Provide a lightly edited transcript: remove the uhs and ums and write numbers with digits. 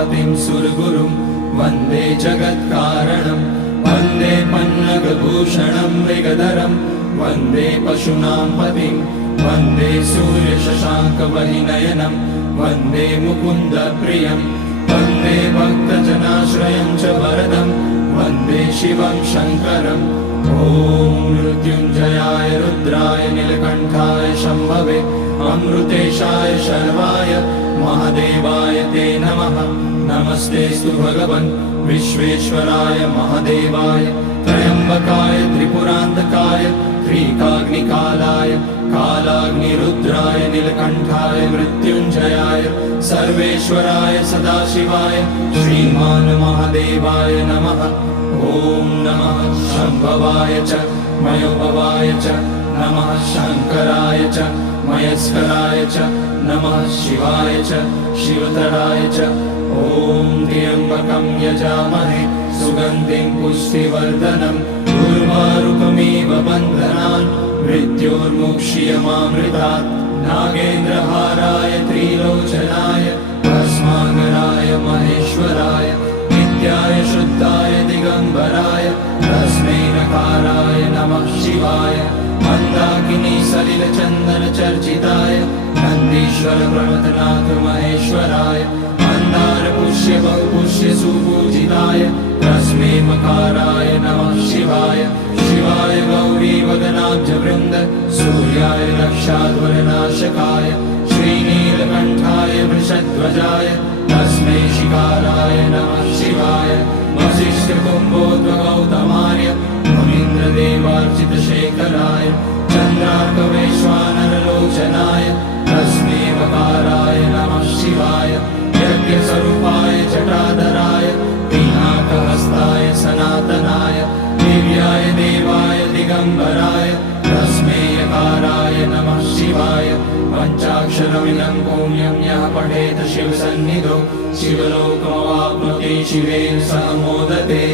उमापतिं सुरगुरुं वन्दे जगत्कारणं वन्दे पन्नगभूषणं मृगधरं वन्दे पशूनां पतिं वन्दे सूर्यशशाङ्कवहिनयनं वन्दे मुकुन्दप्रियं वन्दे भक्तजनाश्रयं च वरदं वन्दे शिवं शङ्करम् ॐ मृत्युञ्जयाय रुद्राय नीलकण्ठाय शम्भवे अमृतेशाय शर्वाय महादेवाय ते नमः। नमस्तेस्तु भगवन् विश्वेश्वराय महादेवाय त्र्यम्बकाय त्रिपुरान्तकाय त्रिकाग्निकालाय कालाग्निरुद्राय नीलकण्ठाय मृत्युञ्जयाय सर्वेश्वराय सदाशिवाय श्रीमान् महादेवाय नमः। ॐ नमः शम्भवाय च मयोभवाय च नमः शङ्कराय च मयस्कराय च नमः शिवाय च शिवतराय च ॐ त्र्यम्बकं यजामहे सुगन्धिं पुष्टिवर्धनम् उर्वारुकमिव बन्धनान् मृत्योर्मुक्ष्यमामृतात् नागेन्द्रहाराय त्रिलोचनाय भस्माङ्गराय महेश्वराय नित्याय शुद्धाय दिगम्बराय तस्मै नकाराय नमः शिवाय मन्दाकिनी सलिलचन्दनचर्चिताय नन्दीश्वर प्रमथनाथ महेश्वराय मन्दारपुष्य बहुपुष्य सुपूजिताय तस्मै मकाराय नमः शिवाय शिवाय गौरीवदनाब्जवृन्द सूर्याय रक्षाध्वरनाशकाय श्रीनीलकण्ठाय वृषध्वजाय तस्मै शिकाराय नमः शिवाय वसिष्ठकुम्भोद्भगौतमार्य मुनीन्द्रदेवार्चितशेखराय चन्द्रार्कवैश्वानरलोचनाय तस्मै वकाराय नमः शिवाय यज्ञस्वरूपाय जटाधराय पिनाकहस्ताय सनातनाय दिव्याय देवाय दिगम्बराय तस्मै यकाराय नमः शिवाय पञ्चाक्षरमिदं पुण्यं यः पठेत शिवसन्निधौ शिवलोकमवाप्नोति शिवेन सह मोदते।